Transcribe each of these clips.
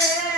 Hey.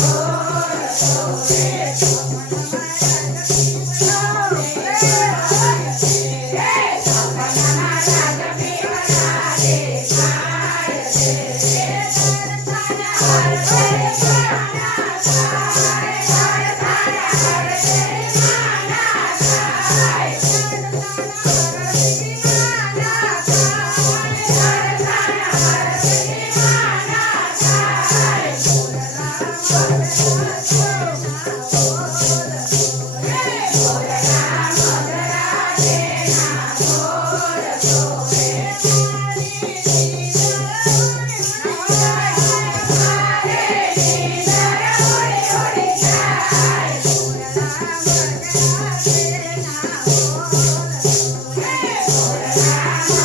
Deus.